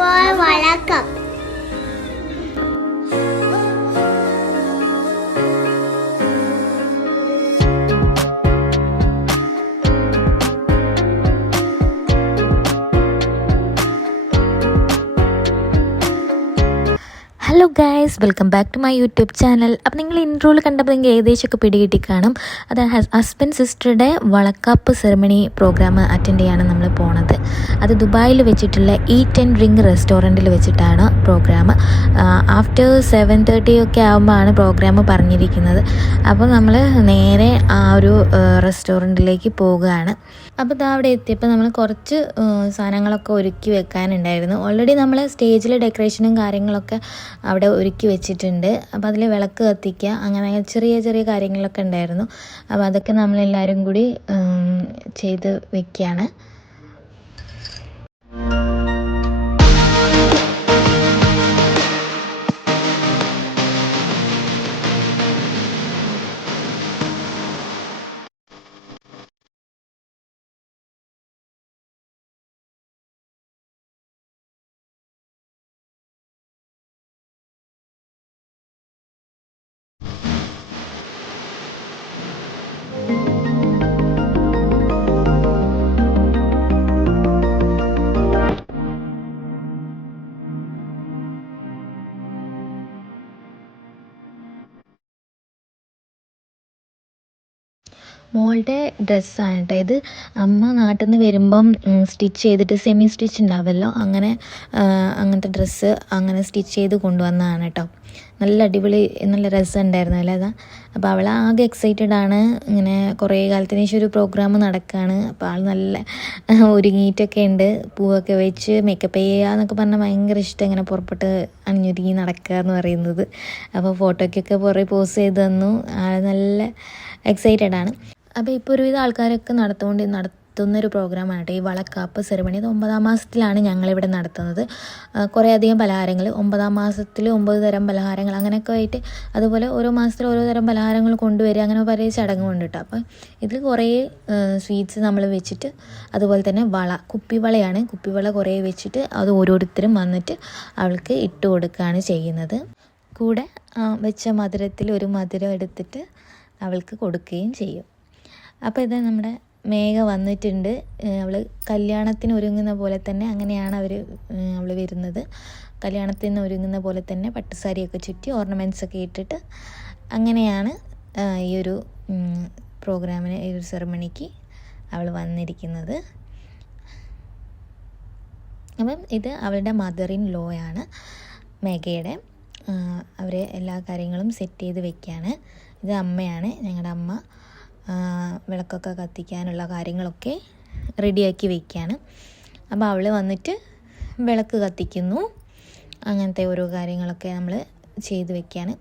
ഇപ്പോൾ വഴക്കം hello guys welcome back to my YouTube channel അപ്പോൾ നിങ്ങൾ ഇൻട്രോയിൽ കണ്ടപ്പോൾ നിങ്ങൾക്ക് ഏകദേശമൊക്കെ പിടികിട്ടി കാണും. അത് ഹസ്ബൻഡ് സിസ്റ്ററുടെ വളക്കാപ്പ് സെറമണി പ്രോഗ്രാം അറ്റൻഡ് ചെയ്യാണ് നമ്മൾ പോണത്. അത് ദുബായിൽ വെച്ചിട്ടുള്ള ഈറ്റ് ആൻഡ് ഡ്രിങ്ക് റെസ്റ്റോറന്റിൽ വെച്ചിട്ടാണ് പ്രോഗ്രാം ആഫ്റ്റർ സെവൻ തേർട്ടി ഒക്കെ ആകുമ്പോഴാണ് പ്രോഗ്രാം പറഞ്ഞിരിക്കുന്നത്. അപ്പോൾ നമ്മൾ നേരെ ആ ഒരു റെസ്റ്റോറന്റിലേക്ക് പോവുകയാണ്. അപ്പോൾ ഇതാ അവിടെ എത്തിയപ്പോൾ നമ്മൾ കുറച്ച് സാധനങ്ങളൊക്കെ ഒരുക്കി വെക്കാനുണ്ടായിരുന്നു. ഓൾറെഡി നമ്മൾ സ്റ്റേജിൽ ഡെക്കറേഷനും കാര്യങ്ങളൊക്കെ അവിടെ ഒരുക്കി വെച്ചിട്ടുണ്ട്. അപ്പോൾ അതിൽ വിളക്ക് കത്തിക്കുക അങ്ങനെ ചെറിയ ചെറിയ കാര്യങ്ങളൊക്കെ ഉണ്ടായിരുന്നു. അപ്പോൾ അതൊക്കെ നമ്മളെല്ലാവരും കൂടി ചെയ്ത് വെക്കുകയാണ്. മോളുടെ ഡ്രസ്സാണ് കേട്ടോ. ഇത് അമ്മ നാട്ടിൽ നിന്ന് വരുമ്പം സ്റ്റിച്ച് ചെയ്തിട്ട് സെമി സ്റ്റിച്ച് ഉണ്ടാവുമല്ലോ അങ്ങനെ അങ്ങനത്തെ ഡ്രസ്സ് അങ്ങനെ സ്റ്റിച്ച് ചെയ്ത് കൊണ്ടുവന്നതാണ് കേട്ടോ. നല്ല അടിപൊളി നല്ല രസമുണ്ടായിരുന്നു അല്ലേ അതാ? അപ്പോൾ അവൾ ആകെ എക്സൈറ്റഡ് ആണ്. ഇങ്ങനെ കുറേ കാലത്തിന് ശേഷം ഒരു പ്രോഗ്രാം നടക്കുകയാണ് അപ്പോൾ ആൾ നല്ല ഒരുങ്ങിയിട്ടൊക്കെ ഉണ്ട്. പൂവൊക്കെ വെച്ച് മേക്കപ്പ് ചെയ്യുക എന്നൊക്കെ പറഞ്ഞാൽ ഭയങ്കര ഇഷ്ടം ഇങ്ങനെ പുറപ്പെട്ട് അണിഞ്ഞൊരുങ്ങി നടക്കുക എന്ന് പറയുന്നത്. അപ്പോൾ ഫോട്ടോയ്ക്കൊക്കെ പുറകെ പോസ് ചെയ്ത് തന്നു. ആൾ നല്ല എക്സൈറ്റഡ് ആണ്. അപ്പോൾ ഇപ്പോൾ ഒരുവിധ ആൾക്കാരൊക്കെ നടത്തുകൊണ്ട് നടത്തുന്നൊരു പ്രോഗ്രാമാണ് ഈ വളക്കാപ്പ് സെറിമണി ഇത് ഒമ്പതാം മാസത്തിലാണ് ഞങ്ങളിവിടെ നടത്തുന്നത്. കുറേയധികം പലഹാരങ്ങൾ ഒമ്പതാം മാസത്തിൽ ഒമ്പത് തരം പലഹാരങ്ങൾ അങ്ങനെയൊക്കെ ആയിട്ട് അതുപോലെ ഓരോ മാസത്തിൽ ഓരോ തരം പലഹാരങ്ങൾ കൊണ്ടുവരിക അങ്ങനെ പല ചടങ്ങുണ്ട് കേട്ടോ. അപ്പോൾ ഇതിൽ കുറേ സ്വീറ്റ്സ് നമ്മൾ വെച്ചിട്ട് അതുപോലെ തന്നെ വള കുപ്പിവളയാണ്. കുപ്പിവള കുറേ വെച്ചിട്ട് അത് ഓരോരുത്തരും വന്നിട്ട് അവൾക്ക് ഇട്ട് കൊടുക്കുകയാണ് ചെയ്യുന്നത്. കൂടെ വെച്ച മധുരത്തിൽ ഒരു മധുരം എടുത്തിട്ട് അവൾക്ക് കൊടുക്കുകയും ചെയ്യും. അപ്പോൾ ഇത് നമ്മുടെ മേഘ വന്നിട്ടുണ്ട്. അവൾ കല്യാണത്തിന് ഒരുങ്ങുന്ന പോലെ തന്നെ അങ്ങനെയാണ് അവർ അവൾ വരുന്നത്. കല്യാണത്തിന് ഒരുങ്ങുന്ന പോലെ തന്നെ പട്ടുസാരിയൊക്കെ ചുറ്റി ഓർണമെന്റ്സ് ഒക്കെ ഇട്ടിട്ട് അങ്ങനെയാണ് ഈ ഒരു പ്രോഗ്രാമിന് ഈ ഒരു സെറമണിക്ക് അവൾ വന്നിരിക്കുന്നത്. അപ്പം ഇത് അവളുടെ മദർ ഇൻ ലോ ആണ് മേഘയുടെ. അവരെ എല്ലാ കാര്യങ്ങളും സെറ്റ് ചെയ്ത് വെക്കുകയാണ് ഇത് അമ്മയാണ് ഞങ്ങളുടെ അമ്മ. വിളക്കൊക്കെ കത്തിക്കാനുള്ള കാര്യങ്ങളൊക്കെ റെഡിയാക്കി വയ്ക്കുകയാണ് അപ്പോൾ അവൾ വന്നിട്ട് വിളക്ക് കത്തിക്കുന്നു. അങ്ങനത്തെ ഓരോ കാര്യങ്ങളൊക്കെ നമ്മൾ ചെയ്ത് വെക്കുകയാണ്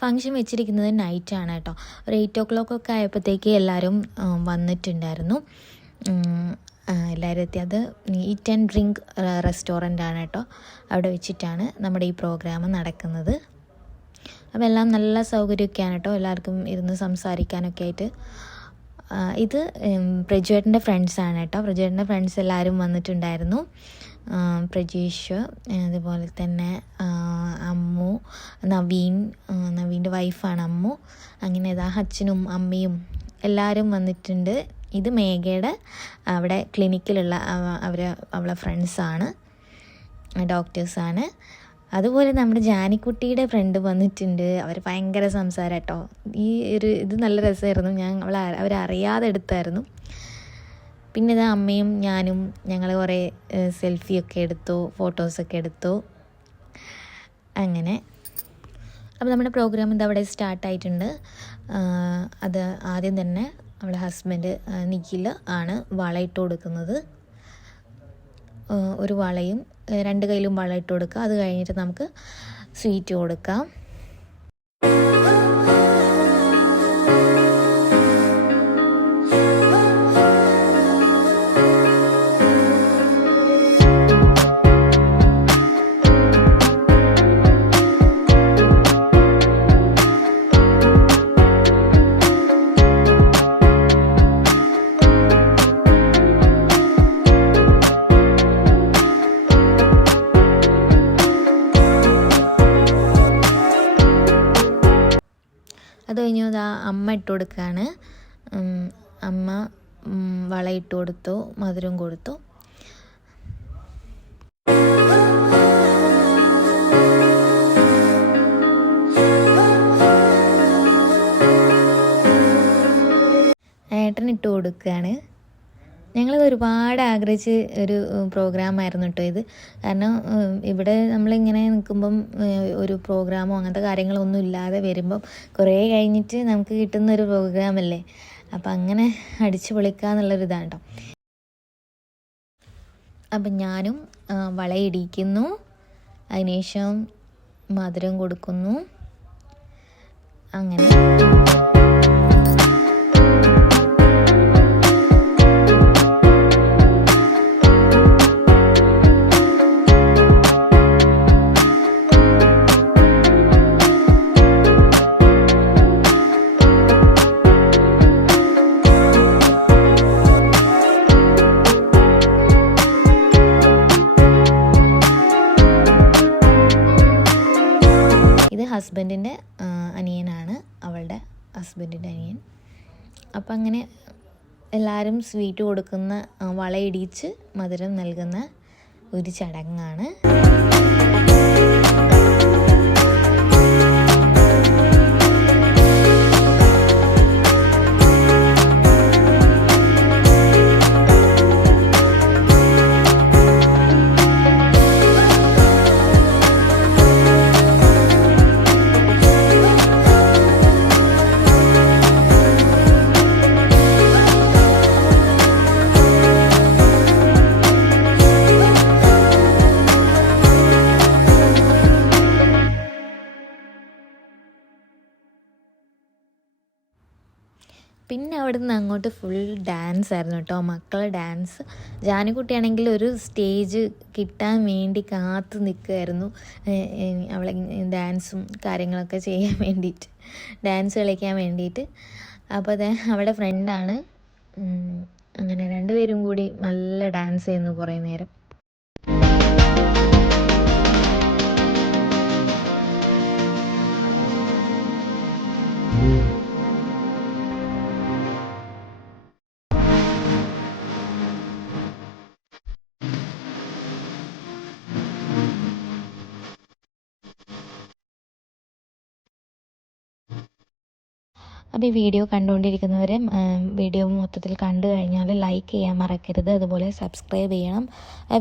നമ്മൾ വെച്ചിരിക്കുന്നത് നൈറ്റാണ് കേട്ടോ ഒരു എയ്റ്റ് ഒ ക്ലോക്ക് ഒക്കെ ആയപ്പോഴത്തേക്ക് എല്ലാവരും വന്നിട്ടുണ്ടായിരുന്നു. എല്ലാവരും എത്തി. അത് ഈറ്റ് ആൻഡ് ഡ്രിങ്ക് റെസ്റ്റോറന്റ് ആണ് കേട്ടോ അവിടെ വെച്ചിട്ടാണ് നമ്മുടെ ഈ പ്രോഗ്രാം നടക്കുന്നത്. അപ്പോൾ എല്ലാം നല്ല സൗകര്യമൊക്കെയാണ് കേട്ടോ എല്ലാവർക്കും ഇരുന്ന് സംസാരിക്കാനൊക്കെ ആയിട്ട്. ഇത് പ്രജുവേട്ടന്റെ ഫ്രണ്ട്സാണ് കേട്ടോ. പ്രജുവേട്ടന്റെ ഫ്രണ്ട്സ് എല്ലാവരും വന്നിട്ടുണ്ടായിരുന്നു. പ്രജീഷ് അതുപോലെ തന്നെ അമ്മു നവീൻ നവീന്റെ വൈഫാണ് അമ്മു. അങ്ങനെ ഇതാ അച്ഛനും അമ്മയും എല്ലാവരും വന്നിട്ടുണ്ട്. ഇത് മേഘയുടെ അവിടെ ക്ലിനിക്കിലുള്ള അവർ അവളെ ഫ്രണ്ട്സാണ് ഡോക്ടേഴ്സാണ് അതുപോലെ നമ്മുടെ ജാനിക്കുട്ടിയുടെ ഫ്രണ്ട് വന്നിട്ടുണ്ട്. അവർ ഭയങ്കര സംസാരം കേട്ടോ ഈ ഒരു ഇത് നല്ല രസമായിരുന്നു. ഞാൻ അവളെ അവരറിയാതെ എടുത്തായിരുന്നു. പിന്നെ ഇത് അമ്മയും ഞാനും ഞങ്ങൾ കുറേ സെൽഫിയൊക്കെ എടുത്തു ഫോട്ടോസൊക്കെ എടുത്തു. അങ്ങനെ. അപ്പോൾ നമ്മുടെ പ്രോഗ്രാം ഇത് അവിടെ സ്റ്റാർട്ടായിട്ടുണ്ട് അത് ആദ്യം തന്നെ നമ്മുടെ ഹസ്ബൻഡ് നിഖിൽ ആണ് വള ഇട്ട് കൊടുക്കുന്നത്. ഒരു വളയും രണ്ട് കയ്യിലും വള ഇട്ട് കൊടുക്കുക. അത് കഴിഞ്ഞിട്ട് നമുക്ക് സ്വീറ്റ് കൊടുക്കാം. അമ്മ ഇട്ട് കൊടുക്കുകയാണ്. അമ്മ വള ഇട്ട് കൊടുത്തു മധുരം കൊടുത്തു. ഏട്ടൻ ഇട്ട് കൊടുക്കുകയാണ്. ഞങ്ങളത് ഒരുപാട് ആഗ്രഹിച്ച് ഒരു പ്രോഗ്രാമായിരുന്നു കേട്ടോ ഇത്. കാരണം ഇവിടെ നമ്മളിങ്ങനെ നിൽക്കുമ്പം ഒരു പ്രോഗ്രാമോ അങ്ങനത്തെ കാര്യങ്ങളൊന്നും ഇല്ലാതെ വരുമ്പം കുറേ കഴിഞ്ഞിട്ട് നമുക്ക് കിട്ടുന്ന ഒരു പ്രോഗ്രാമല്ലേ. അപ്പം അങ്ങനെ അടിച്ചു പൊളിക്കുക എന്നുള്ളൊരിതാണ് കേട്ടോ അപ്പം ഞാനും വളയിടിക്കുന്നു അതിനുശേഷം മധുരം കൊടുക്കുന്നു. അങ്ങനെ. അപ്പം അങ്ങനെ എല്ലാവരും സ്വീറ്റ് കൊടുക്കുന്ന വളയിടിച്ച് മധുരം നൽകുന്ന ഒരു ചടങ്ങാണ്. പിന്നെ അവിടെ നിന്ന് അങ്ങോട്ട് ഫുൾ ഡാൻസ് ആയിരുന്നു കേട്ടോ മക്കളെ ഡാൻസ് ജാനുകുട്ടിയാണെങ്കിൽ ഒരു സ്റ്റേജ് കിട്ടാൻ വേണ്ടി കാത്തു നിൽക്കുമായിരുന്നു അവളെ ഡാൻസും കാര്യങ്ങളൊക്കെ ചെയ്യാൻ വേണ്ടിയിട്ട്. ഡാൻസ് കളിക്കാൻ വേണ്ടിയിട്ട്. അപ്പോൾ അതെ അവളുടെ ഫ്രണ്ടാണ് അങ്ങനെ രണ്ടുപേരും കൂടി നല്ല ഡാൻസ് ചെയ്യുന്നു കുറേ നേരം. അപ്പോൾ ഈ വീഡിയോ കണ്ടുകൊണ്ടിരിക്കുന്നവർ വീഡിയോ മൊത്തത്തിൽ കണ്ടു കഴിഞ്ഞാൽ ലൈക്ക് ചെയ്യാൻ മറക്കരുത്. അതുപോലെ സബ്സ്ക്രൈബ് ചെയ്യണം.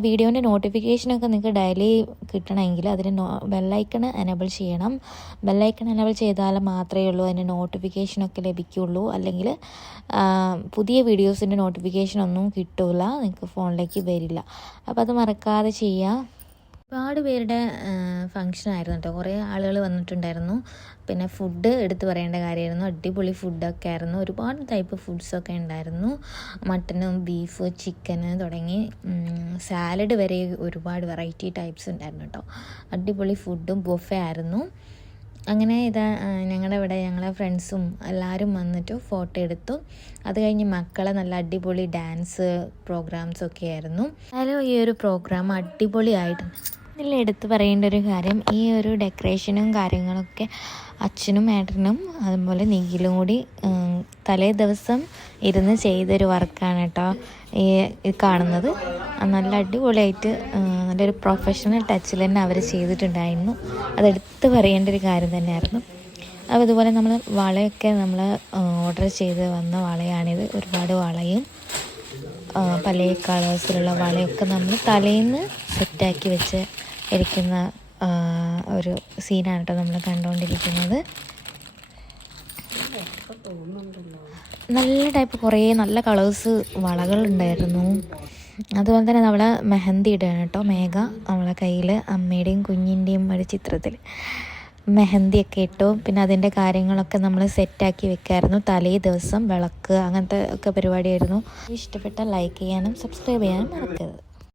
വീഡിയോന്റെ നോട്ടിഫിക്കേഷനൊക്കെ നിങ്ങൾക്ക് ഡെയിലി കിട്ടണമെങ്കിൽ അതിന് നോ ബെല്ലൈക്കൺ എനേബിൾ ചെയ്യണം. ബെല്ലൈക്കൺ എനേബിൾ ചെയ്താൽ മാത്രമേ ഉള്ളൂ അതിന്റെ നോട്ടിഫിക്കേഷനൊക്കെ ലഭിക്കുകയുള്ളൂ അല്ലെങ്കിൽ പുതിയ വീഡിയോസിന്റെ നോട്ടിഫിക്കേഷനൊന്നും കിട്ടില്ല നിങ്ങൾക്ക് ഫോണിലേക്ക് വരില്ല. അപ്പോൾ അത് മറക്കാതെ ചെയ്യുക ഒരുപാട് പേരുടെ ഫങ്ഷൻ ആയിരുന്നു കേട്ടോ കുറേ ആളുകൾ വന്നിട്ടുണ്ടായിരുന്നു. പിന്നെ ഫുഡ് എടുത്തു പറയേണ്ട കാര്യമായിരുന്നു. അടിപൊളി ഫുഡൊക്കെ ആയിരുന്നു. ഒരുപാട് ടൈപ്പ് ഫുഡ്സൊക്കെ ഉണ്ടായിരുന്നു. മട്ടനും ബീഫ് ചിക്കന് തുടങ്ങി സാലഡ് വരെ ഒരുപാട് വെറൈറ്റി ടൈപ്സ് ഉണ്ടായിരുന്നു കേട്ടോ അടിപൊളി ഫുഡും ബൊഫെ ആയിരുന്നു. അങ്ങനെ ഇതാ ഞങ്ങളുടെ ഇവിടെ ഞങ്ങളെ ഫ്രണ്ട്സും എല്ലാവരും വന്നിട്ട് ഫോട്ടോ എടുത്തു. അത് കഴിഞ്ഞ് മക്കളെ നല്ല അടിപൊളി ഡാൻസ് പ്രോഗ്രാംസ് ഒക്കെ ആയിരുന്നു. അതായത് ഈ ഒരു പ്രോഗ്രാം അടിപൊളിയായിട്ട് ഇതിൽ എടുത്തു പറയേണ്ട ഒരു കാര്യം ഈ ഒരു ഡെക്കറേഷനും കാര്യങ്ങളൊക്കെ അച്ഛനും ഏട്ടനും അതുപോലെ നിഖിലും കൂടി തലേ ദിവസം ഇരുന്ന് ചെയ്തൊരു വർക്കാണ് കേട്ടോ ഈ കാണുന്നത്. നല്ല അടിപൊളിയായിട്ട് നല്ലൊരു പ്രൊഫഷണൽ ടച്ചിൽ തന്നെ അവർ ചെയ്തിട്ടുണ്ടായിരുന്നു. അതെടുത്ത് പറയേണ്ട ഒരു കാര്യം തന്നെയായിരുന്നു. അപ്പോൾ അതുപോലെ നമ്മൾ വളയൊക്കെ നമ്മൾ ഓർഡർ ചെയ്ത് വന്ന വളയാണിത്. ഒരുപാട് വളയും പല കളേഴ്സിലുള്ള വളയൊക്കെ നമ്മൾ തലേന്ന് സെറ്റാക്കി വെച്ച് ഇരിക്കുന്ന ഒരു സീനാണ് കേട്ടോ നമ്മൾ കണ്ടുകൊണ്ടിരിക്കുന്നത് നല്ല ടൈപ്പ് കുറേ നല്ല കളേഴ്സ് വളകളുണ്ടായിരുന്നു. അതുപോലെ തന്നെ നമ്മൾ മെഹന്തി ഇടുകയാണ് കേട്ടോ മേഘ. നമ്മളെ കയ്യിൽ അമ്മയുടെയും കുഞ്ഞിന്റെയും ഒരു ചിത്രത്തിൽ മെഹന്തിയൊക്കെ ഇട്ടു. പിന്നെ അതിന്റെ കാര്യങ്ങളൊക്കെ നമ്മൾ സെറ്റാക്കി വെക്കായിരുന്നു. തലേ ദിവസം വിളക്ക് അങ്ങനത്തെ ഒക്കെ പരിപാടിയായിരുന്നു. ഇഷ്ടപ്പെട്ട ലൈക്ക് ചെയ്യാനും സബ്സ്ക്രൈബ് ചെയ്യാനും മറക്കരുത്.